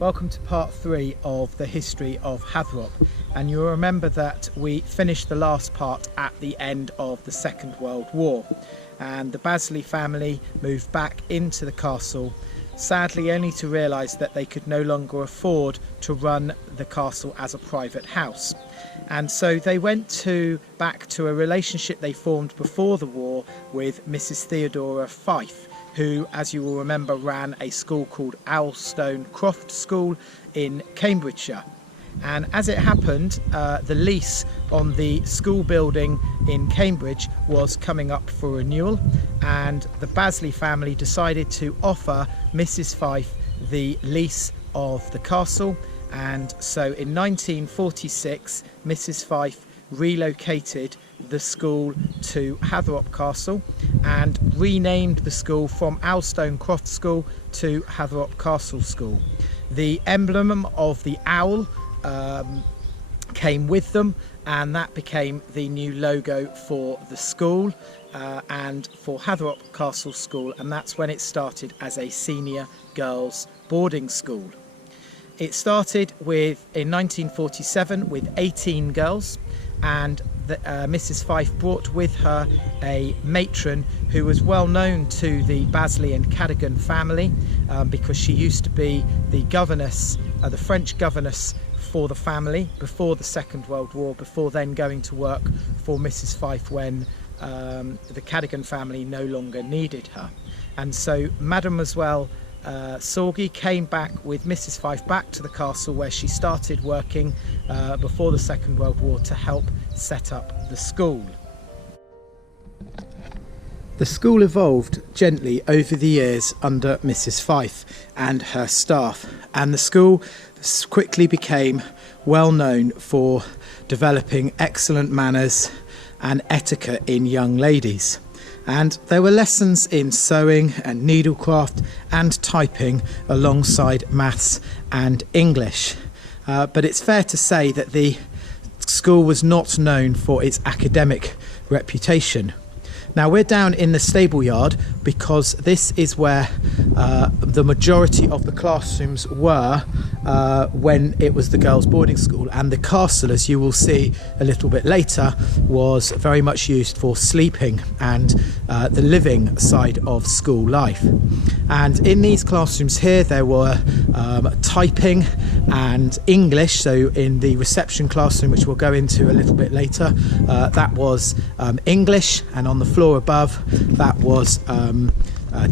Welcome to part 3 of the history of Hatherop, and you'll remember that we finished the last part at the end of the Second World War, and the Bazley family moved back into the castle, sadly only to realise that they could no longer afford to run the castle as a private house. And so they went back to a relationship they formed before the war with Mrs. Theodora Fife, who, as you will remember, ran a school called Owlstone Croft School in Cambridgeshire. And as it happened, the lease on the school building in Cambridge was coming up for renewal, and the Bazley family decided to offer Mrs. Fife the lease of the castle. And so in 1946, Mrs. Fife relocated the school to Hatherop Castle and renamed the school from Owlstone Croft School to Hatherop Castle School. The emblem of the owl came with them, and that became the new logo for the school and for Hatherop Castle School, and that's when it started as a senior girls boarding school. It started in 1947 with 18 girls, and Mrs. Fife brought with her a matron who was well known to the Bazley and Cadogan family because she used to be the governess, the French governess for the family before the Second World War, before then going to work for Mrs. Fife when the Cadogan family no longer needed her. And so Mademoiselle Sorgi came back with Mrs. Fife back to the castle where she started working before the Second World War to help set up the school. The school evolved gently over the years under Mrs. Fife and her staff, and the school quickly became well known for developing excellent manners and etiquette in young ladies. And there were lessons in sewing and needlecraft and typing alongside maths and English. But it's fair to say that the school was not known for its academic reputation. Now we're down in the stable yard because this is where the majority of the classrooms were when it was the girls' boarding school, and the castle, as you will see a little bit later, was very much used for sleeping and the living side of school life. And in these classrooms here there were typing and English. So in the reception classroom, which we'll go into a little bit later, that was English, and on the floor above that was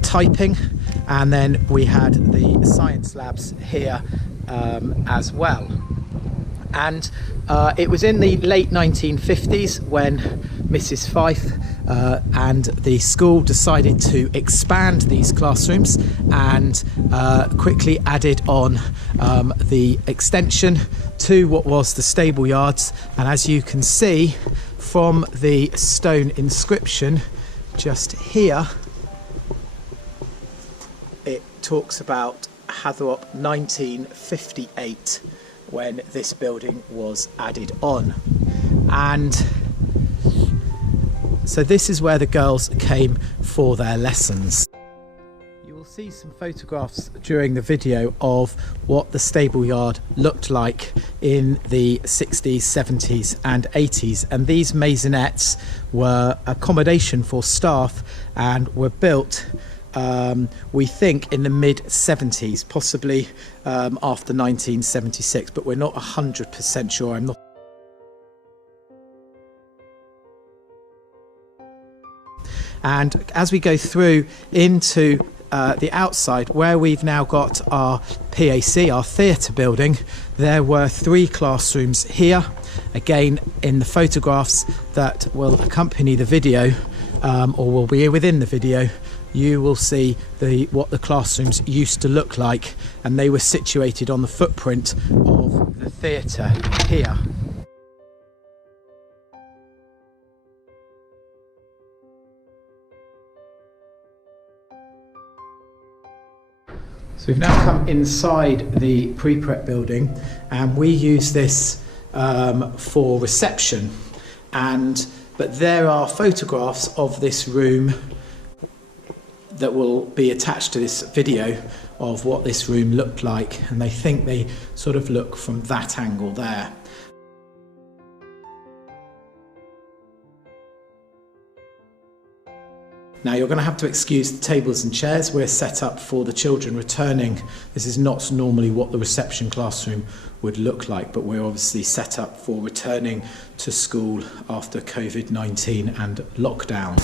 typing, and then we had the science labs here as well. And it was in the late 1950s when Mrs. Fife and the school decided to expand these classrooms and quickly added on the extension to what was the stable yards. And as you can see from the stone inscription just here, it talks about Hatherop 1958 when this building was added on. And so this is where the girls came for their lessons. You will see some photographs during the video of what the stable yard looked like in the 60s, 70s and 80s, and these maisonettes were accommodation for staff and were built we think in the mid-70s, possibly after 1976, but we're not 100% sure. I'm not. And as we go through into the outside, where we've now got our PAC, our theatre building, there were 3 classrooms here. Again, in the photographs that will accompany the video, or will be within the video, you will see what the classrooms used to look like, and they were situated on the footprint of the theatre here. So we've now come inside the pre-prep building, and we use this for reception, but there are photographs of this room that will be attached to this video of what this room looked like, and they think they sort of look from that angle there. Now you're going to have to excuse the tables and chairs. We're set up for the children returning. This is not normally what the reception classroom would look like, but we're obviously set up for returning to school after COVID-19 and lockdown.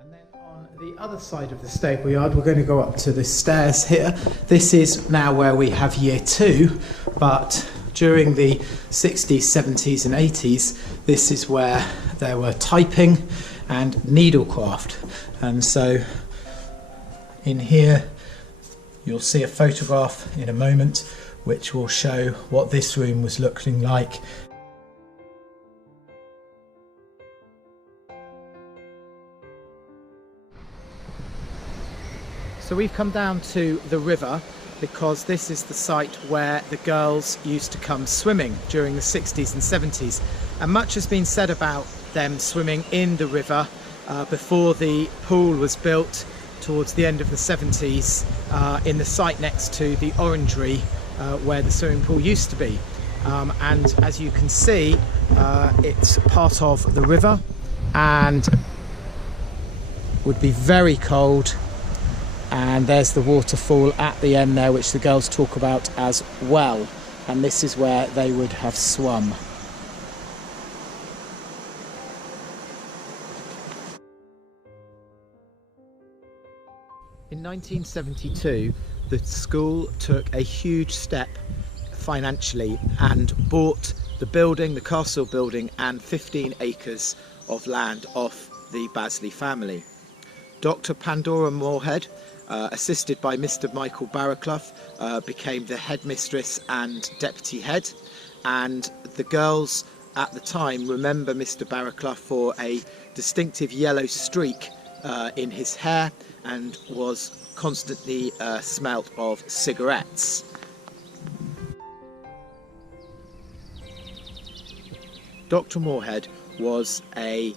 And then on the other side of the stable yard, we're going to go up to the stairs here. This is now where we have year 2, but during the 60s, 70s and 80s, this is where there were typing and needlecraft. And so in here you'll see a photograph in a moment which will show what this room was looking like. So we've come down to the river because this is the site where the girls used to come swimming during the 60s and 70s, and much has been said about them swimming in the river before the pool was built towards the end of the 70s in the site next to the orangery where the swimming pool used to be. And as you can see, it's part of the river and would be very cold. And there's the waterfall at the end there, which the girls talk about as well. And this is where they would have swum. In 1972, the school took a huge step financially and bought the building, the castle building, and 15 acres of land off the Basley family. Dr. Pandora Moorhead, assisted by Mr. Michael Barraclough, became the headmistress and deputy head, and the girls at the time remember Mr. Barraclough for a distinctive yellow streak in his hair, and was constantly smelt of cigarettes. Dr. Moorhead was a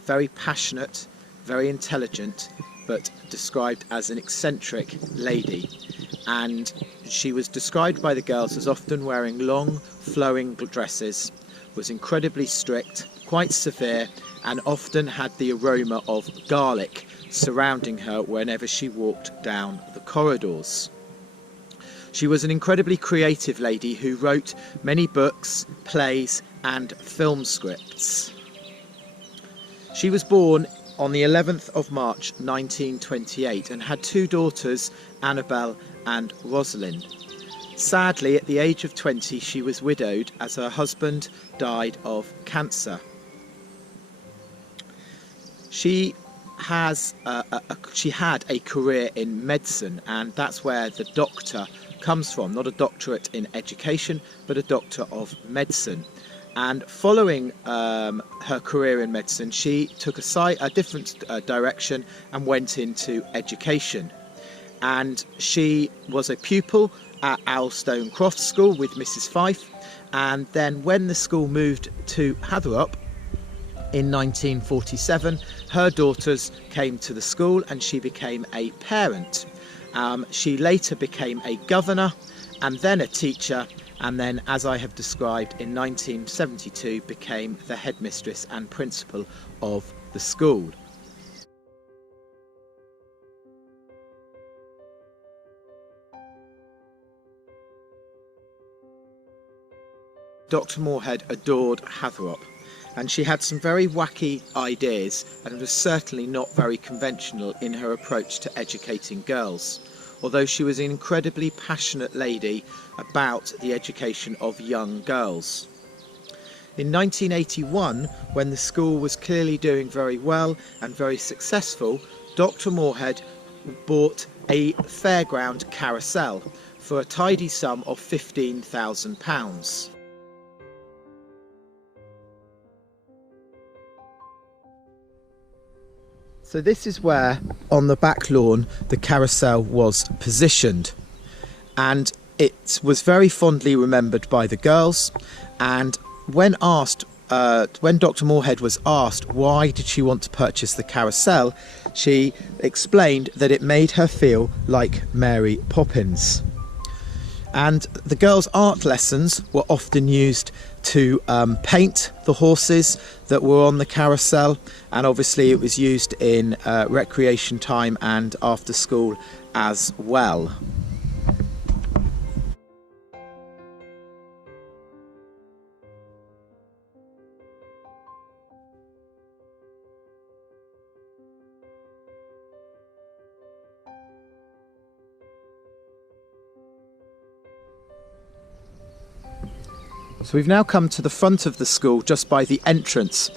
very passionate, very intelligent, but described as an eccentric lady, and she was described by the girls as often wearing long flowing dresses, was incredibly strict, quite severe, and often had the aroma of garlic surrounding her whenever she walked down the corridors. She was an incredibly creative lady who wrote many books, plays and film scripts. She was born on the 11th of March 1928 and had 2 daughters, Annabel and Rosalind. Sadly, at the age of 20, she was widowed as her husband died of cancer. She had a career in medicine, and that's where the doctor comes from, not a doctorate in education, but a doctor of medicine. And following her career in medicine, she took a different direction and went into education. And she was a pupil at Owlstone Croft School with Mrs. Fife, and then when the school moved to Hatherop in 1947, her daughters came to the school and she became a parent. She later became a governor and then a teacher, and then, as I have described, in 1972 became the headmistress and principal of the school. Dr. Moorhead adored Hatherop, and she had some very wacky ideas and was certainly not very conventional in her approach to educating girls, although she was an incredibly passionate lady about the education of young girls. In 1981, when the school was clearly doing very well and very successful, Dr. Moorhead bought a fairground carousel for a tidy sum of £15,000. So this is where, on the back lawn, the carousel was positioned, and it was very fondly remembered by the girls. And when asked when Dr. Moorhead was asked why did she want to purchase the carousel, she explained that it made her feel like Mary Poppins. And the girls' art lessons were often used to paint the horses that were on the carousel, and obviously it was used in recreation time and after school as well. So we've now come to the front of the school, just by the entrance,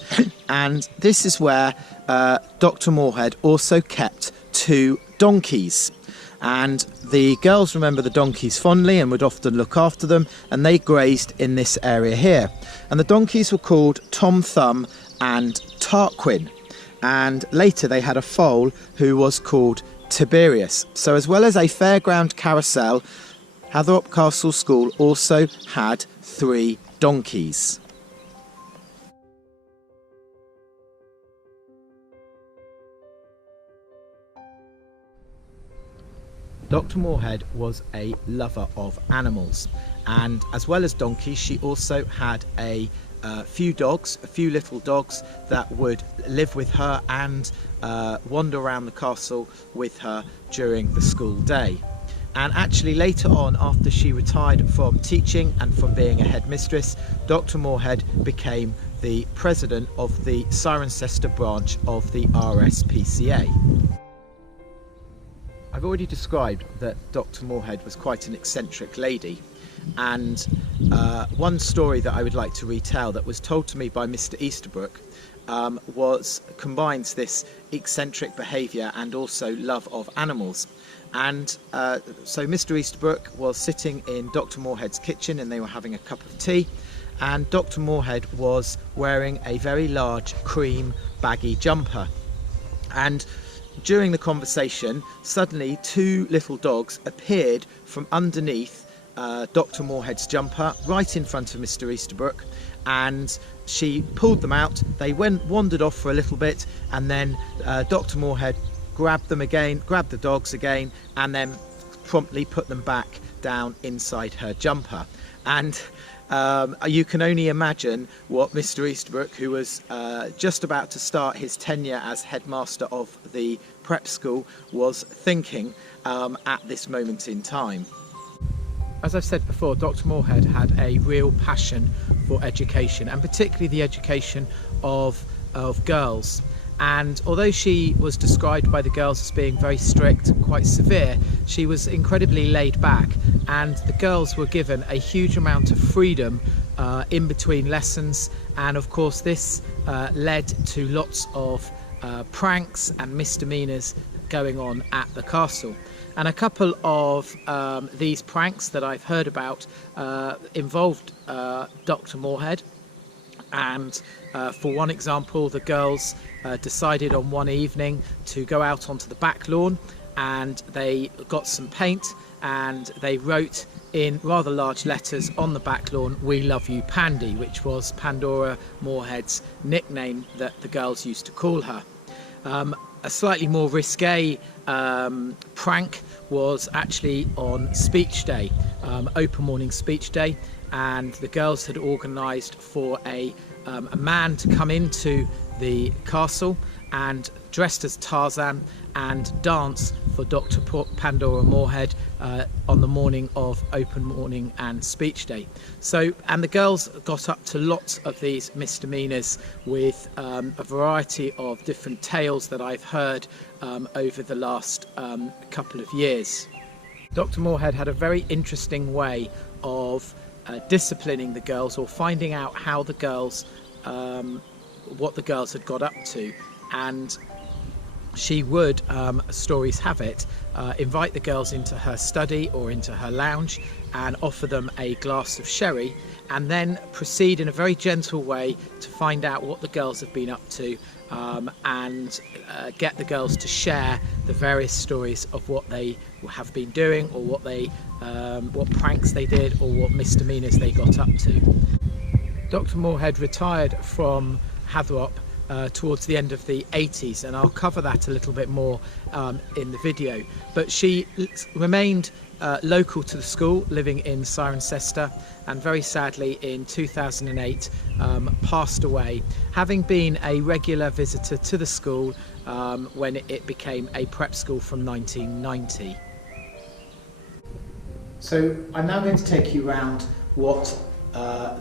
and this is where Dr. Moorhead also kept 2 donkeys. And the girls remember the donkeys fondly and would often look after them, and they grazed in this area here. And the donkeys were called Tom Thumb and Tarquin, and later they had a foal who was called Tiberius. So as well as a fairground carousel, Hatherop Castle School also had 3 donkeys. Dr. Moorhead was a lover of animals, and as well as donkeys, she also had a few dogs, a few little dogs that would live with her and wander around the castle with her during the school day. And actually later on, after she retired from teaching and from being a headmistress, Dr. Moorhead became the president of the Cirencester branch of the RSPCA. I've already described that Dr. Moorhead was quite an eccentric lady, and one story that I would like to retell that was told to me by Mr. Easterbrook combines this eccentric behaviour and also love of animals. And so Mr. Easterbrook was sitting in Dr. Moorhead's kitchen, and they were having a cup of tea, and Dr. Moorhead was wearing a very large cream baggy jumper. And during the conversation, suddenly 2 little dogs appeared from underneath Dr. Moorhead's jumper right in front of Mr. Easterbrook, and she pulled them out. They wandered off for a little bit, and then Dr. Moorhead grabbed the dogs again, and then promptly put them back down inside her jumper. And you can only imagine what Mr. Easterbrook, who was just about to start his tenure as headmaster of the prep school, was thinking at this moment in time. As I've said before, Dr. Moorhead had a real passion for education, and particularly the education of girls. And although she was described by the girls as being very strict, quite severe, she was incredibly laid back, and the girls were given a huge amount of freedom in between lessons. And of course this led to lots of pranks and misdemeanours going on at the castle. And a couple of these pranks that I've heard about involved Dr. Moorhead. And for one example, the girls decided on one evening to go out onto the back lawn, and they got some paint and they wrote in rather large letters on the back lawn, "We love you, Pandy," which was Pandora Moorhead's nickname that the girls used to call her. A slightly more risque prank was actually on speech day, open morning speech day, and the girls had organised for a man to come into the castle and dressed as Tarzan and dance for Dr. Pandora Moorhead on the morning of open morning and speech day. So, and the girls got up to lots of these misdemeanours with a variety of different tales that I've heard over the last couple of years. Dr. Moorhead had a very interesting way of disciplining the girls, or finding out how the girls what the girls had got up to. And she would, stories have it, invite the girls into her study or into her lounge and offer them a glass of sherry, and then proceed in a very gentle way to find out what the girls have been up to, and get the girls to share the various stories of what they have been doing, or what pranks they did, or what misdemeanours they got up to. Dr. Moorhead retired from Hatherop towards the end of the 80s, and I'll cover that a little bit more in the video. But she remained local to the school, living in Cirencester, and very sadly in 2008 passed away, having been a regular visitor to the school when it became a prep school from 1990. So I'm now going to take you around what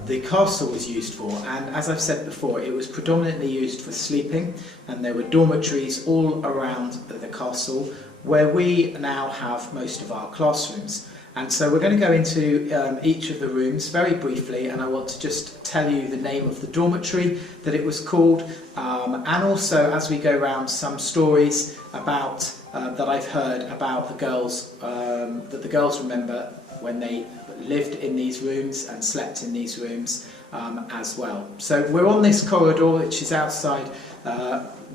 the castle was used for, and as I've said before, it was predominantly used for sleeping, and there were dormitories all around the castle where we now have most of our classrooms. And so we're going to go into each of the rooms very briefly, and I want to just tell you the name of the dormitory that it was called, and also, as we go around, some stories about that I've heard about the girls, that the girls remember when they lived in these rooms and slept in these rooms as well. So we're on this corridor which is outside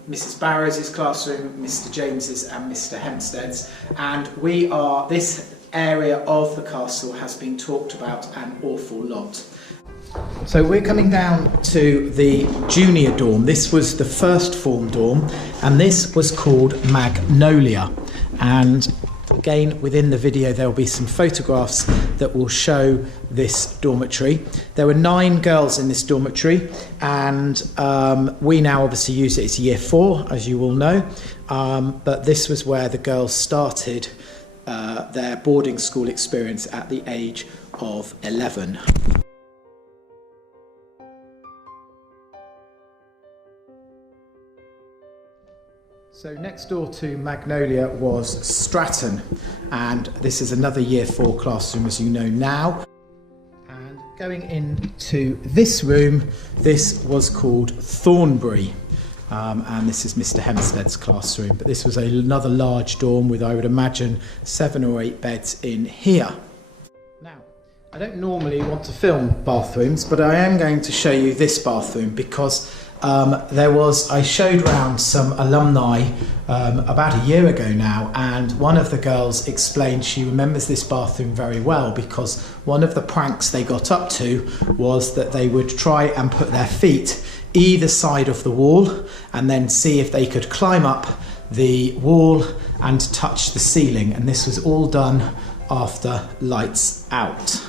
Mrs. Barrow's classroom, Mr. James's and Mr. Hempstead's, and this area of the castle has been talked about an awful lot. So we're coming down to the junior dorm. This was the first form dorm, and this was called Magnolia. And again, within the video there will be some photographs that will show this dormitory. There were 9 girls in this dormitory, and we now obviously use it as year 4, as you all know, but this was where the girls started their boarding school experience at the age of 11. So next door to Magnolia was Stratton, and this is another year 4 classroom, as you know now. And going into this room, this was called Thornbury, and this is Mr. Hempstead's classroom. But this was another large dorm with, I would imagine, 7 or 8 beds in here. Now, I don't normally want to film bathrooms, but I am going to show you this bathroom because I showed round some alumni about a year ago now, and one of the girls explained she remembers this bathroom very well because one of the pranks they got up to was that they would try and put their feet either side of the wall and then see if they could climb up the wall and touch the ceiling, and this was all done after lights out.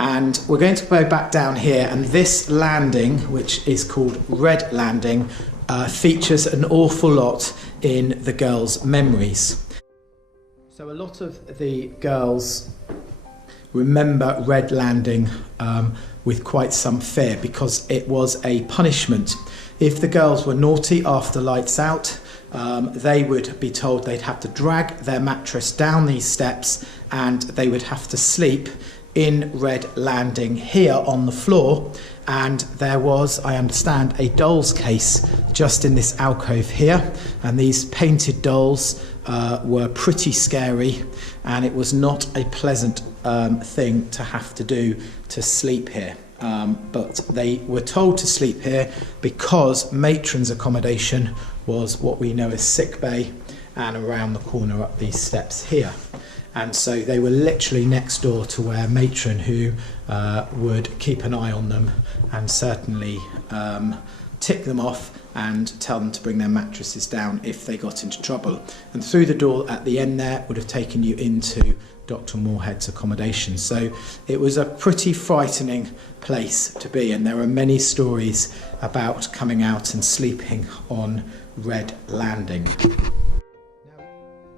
And we're going to go back down here, and this landing, which is called Red Landing, features an awful lot in the girls' memories. So a lot of the girls remember Red Landing with quite some fear because it was a punishment. If the girls were naughty after lights out, they would be told they'd have to drag their mattress down these steps, and they would have to sleep in Red Landing here on the floor. And there was, I understand, a doll's case just in this alcove here, and these painted dolls were pretty scary, and it was not a pleasant thing to have to do to sleep here. But they were told to sleep here because matron's accommodation was what we know as sick bay, and around the corner up these steps here. And so they were literally next door to where matron, who would keep an eye on them and certainly tick them off and tell them to bring their mattresses down if they got into trouble. And through the door at the end there would have taken you into Dr. Moorhead's accommodation. So it was a pretty frightening place to be, and there are many stories about coming out and sleeping on Red Landing.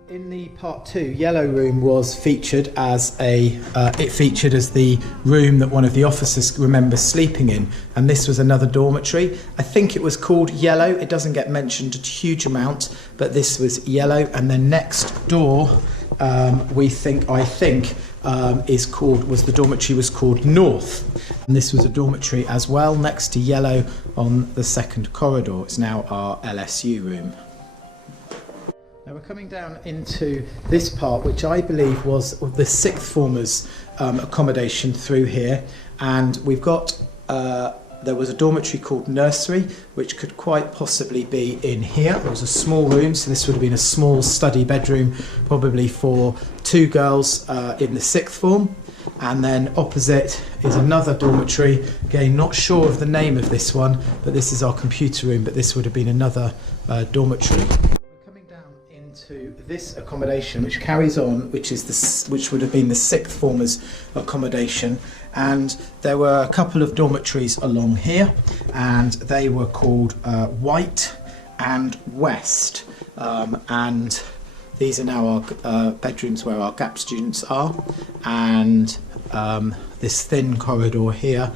In the part 2, Yellow Room was featured as the room that one of the officers remembers sleeping in, and this was another dormitory. I think it was called Yellow. It doesn't get mentioned a huge amount, but this was Yellow. And then next door, the dormitory was called North, and this was a dormitory as well next to Yellow on the second corridor. It's now our LSU room. Now we're coming down into this part, which I believe was the sixth formers' accommodation through here, and we've got there was a dormitory called nursery, which could quite possibly be in here. It was a small room, so this would have been a small study bedroom, probably for 2 girls in the 6th form. And then opposite is another dormitory. Again, not sure of the name of this one, but this is our computer room, but this would have been another dormitory. We're coming down into this accommodation, which carries on, which would have been the 6th formers accommodation. And there were a couple of dormitories along here, and they were called White and West. And these are now our bedrooms where our GAP students are, and this thin corridor here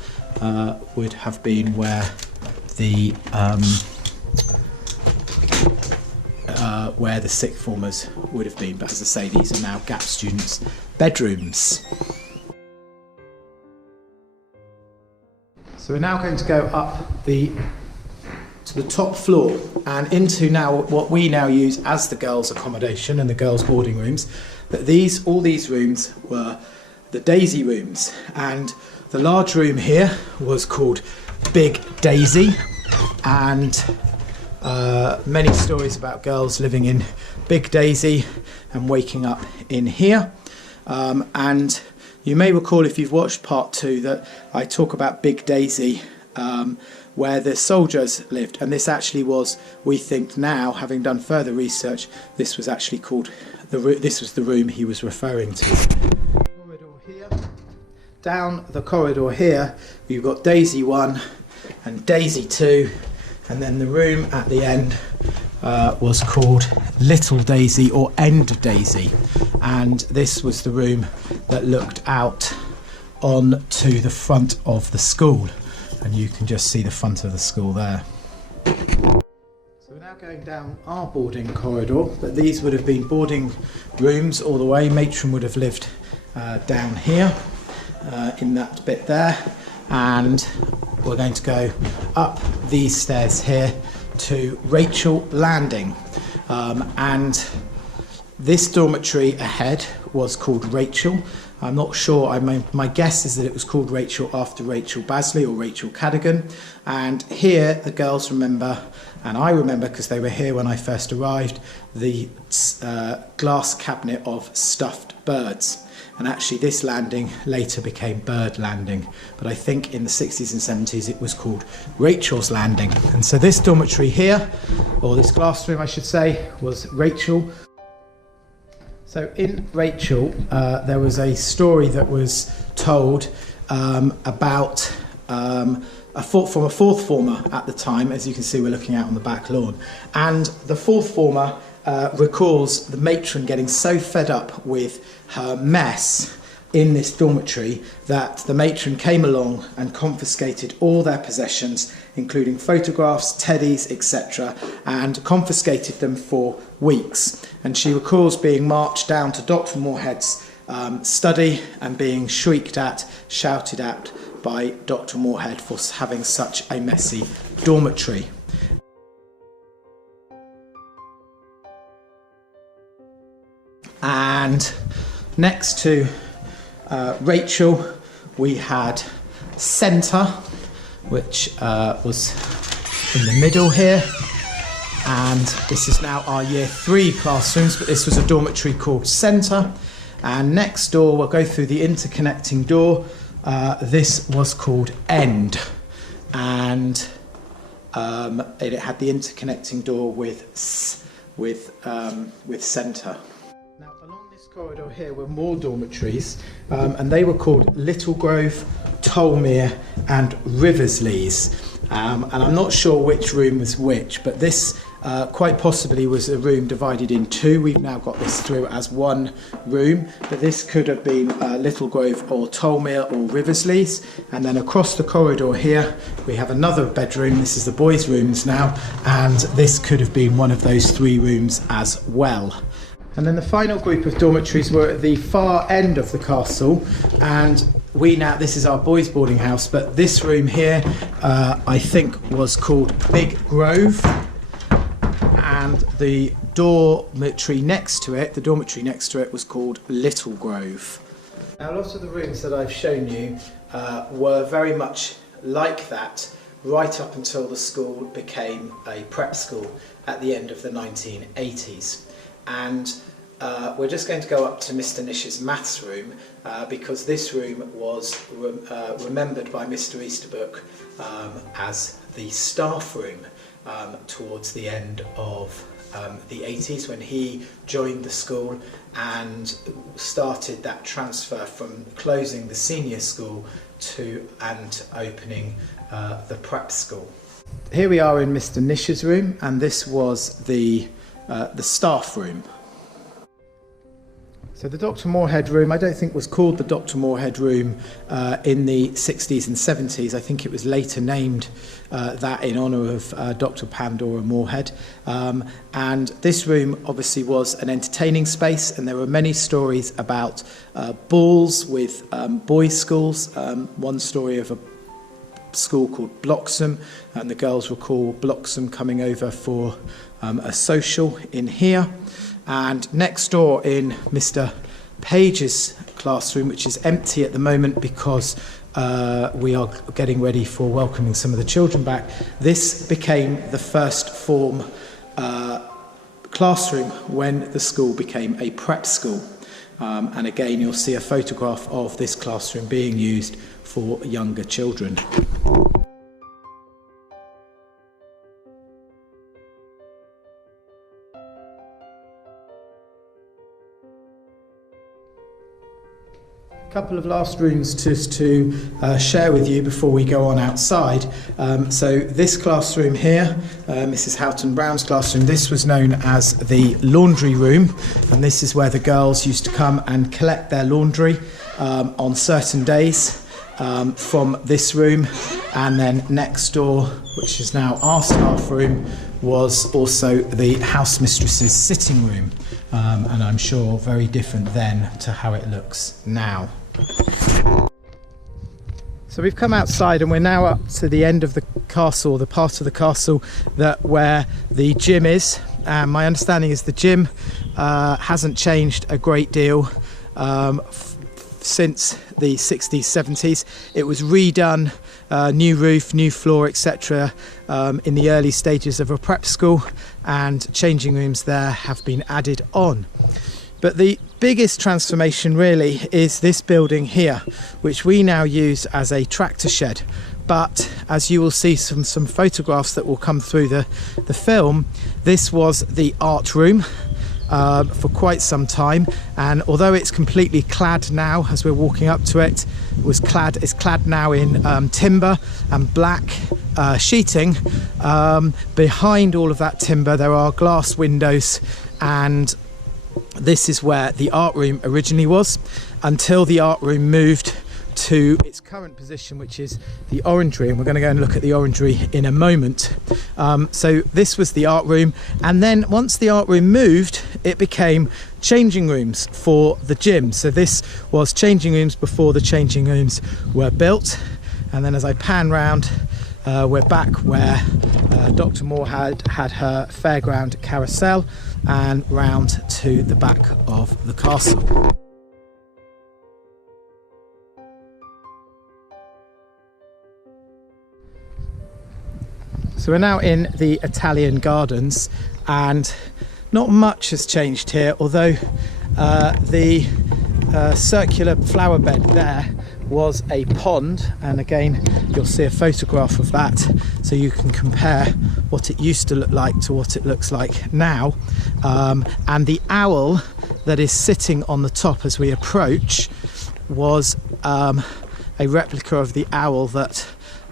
would have been where the 6th formers would have been. But as I say, these are now GAP students' bedrooms. So we're now going to go up to the top floor and into now what we now use as the girls' accommodation and the girls' boarding rooms. But all these rooms were the Daisy rooms, and the large room here was called Big Daisy, and many stories about girls living in Big Daisy and waking up in here. And you may recall, if you've watched part 2, that I talk about Big Daisy, where the soldiers lived, and this actually was, we think now, having done further research, this was actually called this was the room he was referring to. Corridor here. Down the corridor here, we've got Daisy 1 and Daisy 2, and then the room at the end was called Little Daisy or End Daisy, and this was the room that looked out on to the front of the school, and you can just see the front of the school there. So we're now going down our boarding corridor, but these would have been boarding rooms all the way. Matron would have lived down here in that bit there, and we're going to go up these stairs here to Rachel Landing, and this dormitory ahead was called Rachel. I'm not sure, my guess is that it was called Rachel after Rachel Basley or Rachel Cadigan, and here the girls remember, and I remember because they were here when I first arrived, the glass cabinet of stuffed birds. And actually this landing later became Bird Landing, but I think in the 60s and 70s it was called Rachel's Landing. And so this dormitory here, or this glass room I should say, was Rachel. So in Rachel there was a story that was told about from a 4th former at the time. As you can see, we're looking out on the back lawn, and the 4th former recalls the matron getting so fed up with her mess in this dormitory that the matron came along and confiscated all their possessions, including photographs, teddies, etc., and confiscated them for weeks. And she recalls being marched down to Dr. Moorhead's study and being shrieked at, shouted at by Dr. Moorhead for having such a messy dormitory. And next to Rachel, we had Centre, which was in the middle here. And this is now our Year 3 classrooms, but this was a dormitory called Centre. And next door, we'll go through the interconnecting door. This was called End. And it had the interconnecting door with Centre. Now, along this corridor here were more dormitories, and they were called Little Grove, Tolmere and Riversleys. And I'm not sure which room was which, but this quite possibly was a room divided in 2. We've now got this through as one room, but this could have been Little Grove or Tolmere or Riversleys. And then across the corridor here, we have another bedroom. This is the boys' rooms now, and this could have been one of those 3 rooms as well. And then the final group of dormitories were at the far end of the castle, and this is our boys' boarding house, but this room here I think was called Big Grove, and the dormitory next to it was called Little Grove. Now, a lot of the rooms that I've shown you were very much like that right up until the school became a prep school at the end of the 1980s. And we're just going to go up to Mr. Nish's maths room because this room was remembered by Mr. Easterbrook as the staff room towards the end of the 80s, when he joined the school and started that transfer from closing the senior school and opening the prep school. Here we are in Mr. Nish's room, and this was the staff room. So the Dr. Moorhead room, I don't think was called the Dr. Moorhead room in the 60s and 70s. I think it was later named that in honour of Dr. Pandora Moorhead. And this room obviously was an entertaining space, and there were many stories about balls with boys' schools. One story of a school called Bloxham, and the girls recall Bloxham coming over for a social in here. And next door in Mr. Page's classroom, which is empty at the moment because we are getting ready for welcoming some of the children back, this became the first form classroom when the school became a prep school. And again, you'll see a photograph of this classroom being used for younger children. Couple of last rooms just to share with you before we go on outside. So this classroom here, Mrs. Houghton Brown's classroom, this was known as the laundry room, and this is where the girls used to come and collect their laundry on certain days from this room. And then next door, which is now our staff room, was also the house mistress's sitting room, and I'm sure very different then to how it looks now. So we've come outside and we're now up to the end of the castle, the part of the castle where the gym is. My understanding is the gym hasn't changed a great deal since the 60s, 70s. It was redone, new roof, new floor, etc. In the early stages of a prep school, and changing rooms there have been added on. But the biggest transformation really is this building here, which we now use as a tractor shed. But as you will see some photographs that will come through the film, this was the art room for quite some time, and although it's completely clad now as we're walking up to it, it's clad now in timber and black sheeting. Behind all of that timber there are glass windows, and this is where the art room originally was, until the art room moved to its current position, which is the orangery, and we're going to go and look at the orangery in a moment. So this was the art room, and then once the art room moved, it became changing rooms for the gym. So this was changing rooms before the changing rooms were built. And then as I pan round, we're back where Dr. Moorhead had her fairground carousel, and round to the back of the castle. So we're now in the Italian gardens, and not much has changed here, although the circular flower bed there was a pond, and again you'll see a photograph of that so you can compare what it used to look like to what it looks like now. And the owl that is sitting on the top as we approach was a replica of the owl that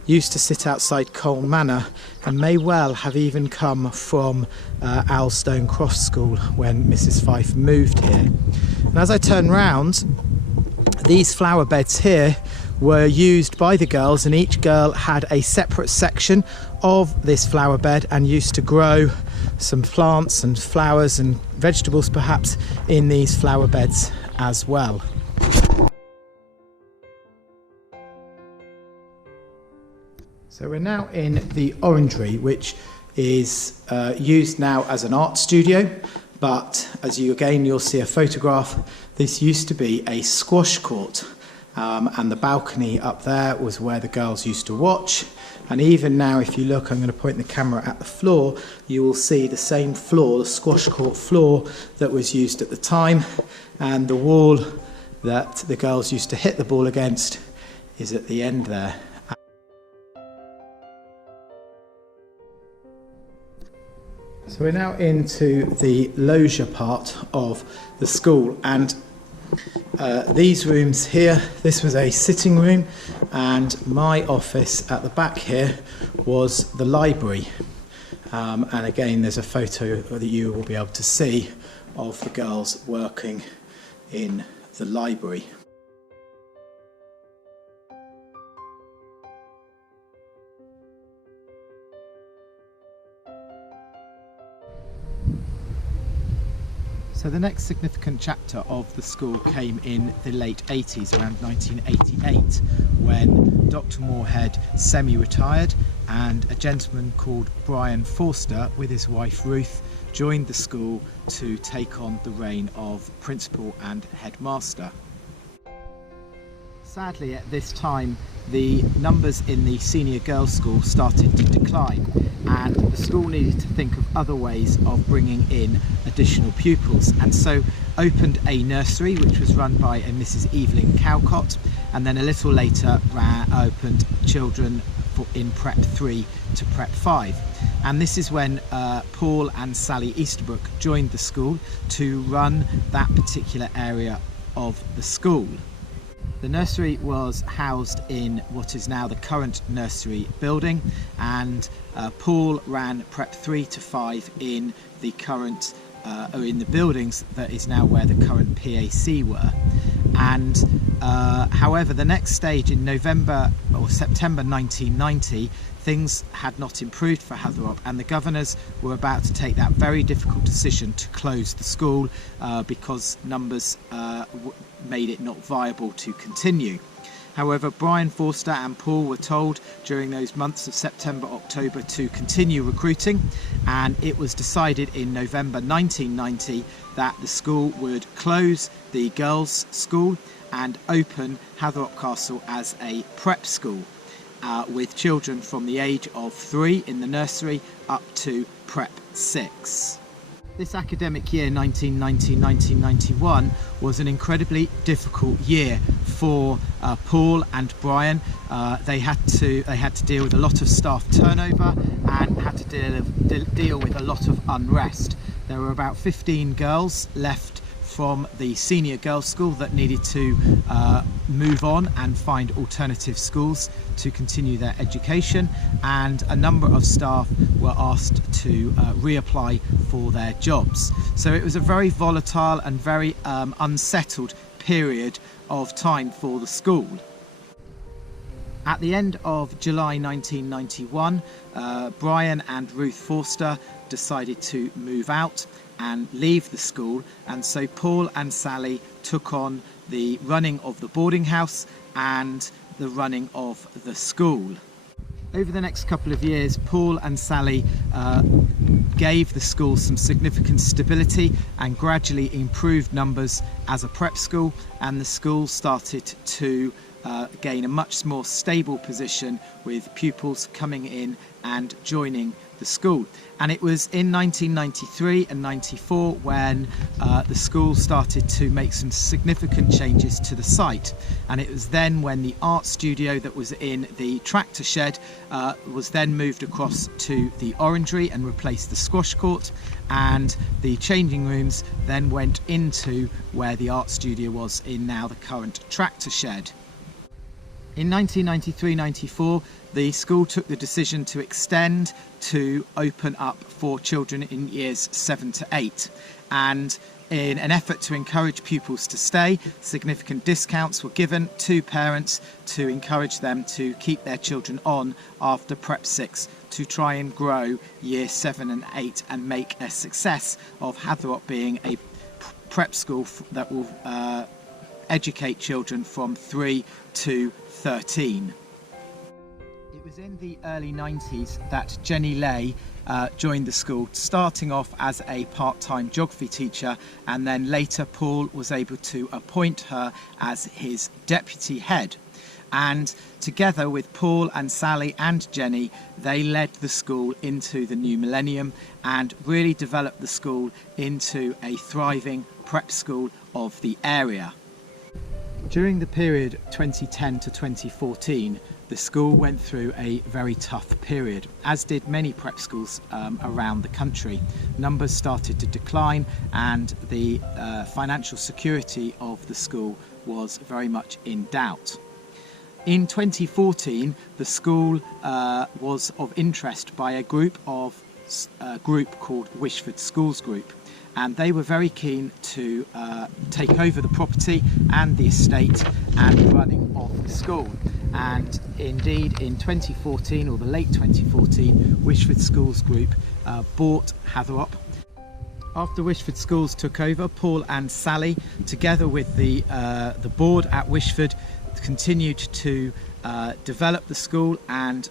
used to sit outside Colne Manor, and may well have even come from Owlstone Cross School when Mrs. Fife moved here. And as I turn round, these flower beds here were used by the girls, and each girl had a separate section of this flower bed and used to grow some plants and flowers and vegetables perhaps in these flower beds as well. So we're now in the orangery, which is used now as an art studio, but as you'll see a photograph, this used to be a squash court. and the balcony up there was where the girls used to watch. And even now, if you look, I'm going to point the camera at the floor, you will see the same floor, the squash court floor that was used at the time, and the wall that the girls used to hit the ball against is at the end there. So we're now into the loggia part of the school, and these rooms here, this was a sitting room, and my office at the back here was the library. And again, there's a photo that you will be able to see of the girls working in the library. So the next significant chapter of the school came in the late 80s, around 1988, when Dr. Moorhead semi-retired and a gentleman called Brian Forster with his wife Ruth joined the school to take on the reign of principal and headmaster. Sadly, at this time, the numbers in the senior girls' school started to decline, and the school needed to think of other ways of bringing in additional pupils, and so opened a nursery which was run by a Mrs. Evelyn Cowcott, and then a little later opened children in Prep 3 to Prep 5. And this is when Paul and Sally Easterbrook joined the school to run that particular area of the school. The nursery was housed in what is now the current nursery building, and Paul ran Prep 3 to 5 in the current, or in the buildings that is now where the current PAC were. And however, the next stage in November or September 1990, things had not improved for Hatherop, and the governors were about to take that very difficult decision to close the school because numbers made it not viable to continue. However, Brian Forster and Paul were told during those months of September, October to continue recruiting, and it was decided in November 1990 that the school would close the girls' school and open Hatherop Castle as a prep school with children from the age of 3 in the nursery up to Prep 6. This academic year, 1990-1991, was an incredibly difficult year for Paul and Brian. They had to deal with a lot of staff turnover and had to deal with a lot of unrest. There were about 15 girls left from the senior girls' school that needed to move on and find alternative schools to continue their education, and a number of staff were asked to reapply for their jobs. So it was a very volatile and very unsettled period of time for the school. At the end of July 1991, Brian and Ruth Forster decided to move out and leave the school, and so Paul and Sally took on the running of the boarding house and the running of the school. Over the next couple of years, Paul and Sally gave the school some significant stability and gradually improved numbers as a prep school, and the school started to gain a much more stable position with pupils coming in and joining the school. And it was in 1993 and 94 when the school started to make some significant changes to the site, and it was then when the art studio that was in the tractor shed was then moved across to the orangery and replaced the squash court, and the changing rooms then went into where the art studio was in now the current tractor shed. In 1993-94, the school took the decision to extend to open up for children in years 7 to 8, and in an effort to encourage pupils to stay, significant discounts were given to parents to encourage them to keep their children on after Prep 6 to try and grow year 7 and 8 and make a success of Hatherop being a prep school that will educate children from 3 to 13. It It was in the early 90s that Jenny Lay joined the school, starting off as a part-time geography teacher, and then later Paul was able to appoint her as his deputy head. And together with Paul and Sally and Jenny, they led the school into the new millennium and really developed the school into a thriving prep school of the area. During the period 2010 to 2014, the school went through a very tough period, as did many prep schools around the country. Numbers started to decline and the financial security of the school was very much in doubt. In 2014, the school was of interest by a group called Wishford Schools Group, and they were very keen to take over the property and the estate and the running of the school. And indeed, in 2014, or the late 2014, Wishford Schools Group bought Hatherop. After Wishford Schools took over, Paul and Sally, together with the board at Wishford, continued to develop the school, and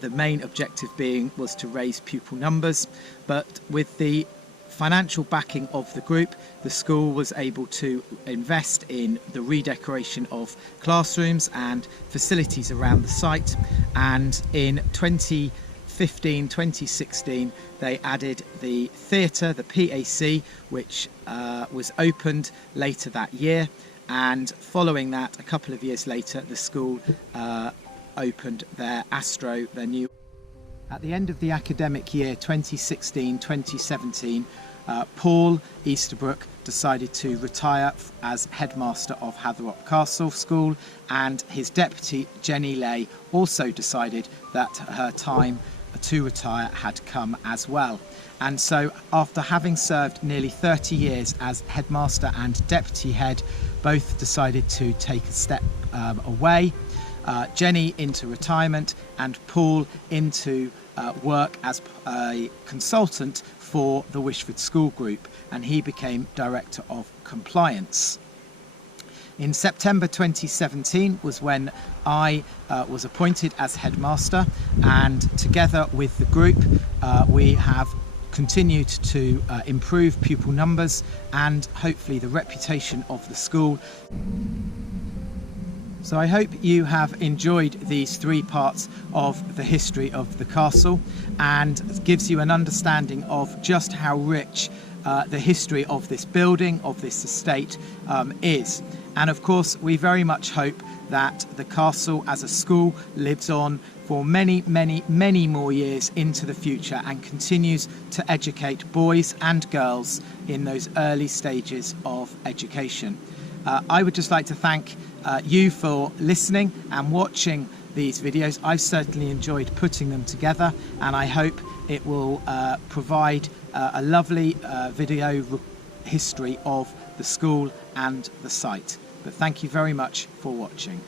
the main objective was to raise pupil numbers. But with the financial backing of the group, the school was able to invest in the redecoration of classrooms and facilities around the site, and in 2015-2016 they added the theatre, the PAC, which was opened later that year. And following that, a couple of years later, the school opened their Astro, their new. At the end of the academic year 2016-2017, Paul Easterbrook decided to retire as headmaster of Hatherop Castle School, and his deputy Jenny Lay also decided that her time to retire had come as well. And so, after having served nearly 30 years as headmaster and deputy head, both decided to take a step away. Jenny into retirement and Paul into work as a consultant for the Wishford School Group, and he became Director of Compliance. In September 2017 was when I was appointed as headmaster, and together with the group we have continued to improve pupil numbers and hopefully the reputation of the school. So I hope you have enjoyed these three parts of the history of the castle, and it gives you an understanding of just how rich the history of this building, of this estate is. And of course, we very much hope that the castle as a school lives on for many, many, many more years into the future and continues to educate boys and girls in those early stages of education. I would just like to thank you for listening and watching these videos. I've certainly enjoyed putting them together, and I hope it will provide a lovely video history of the school and the site. But thank you very much for watching.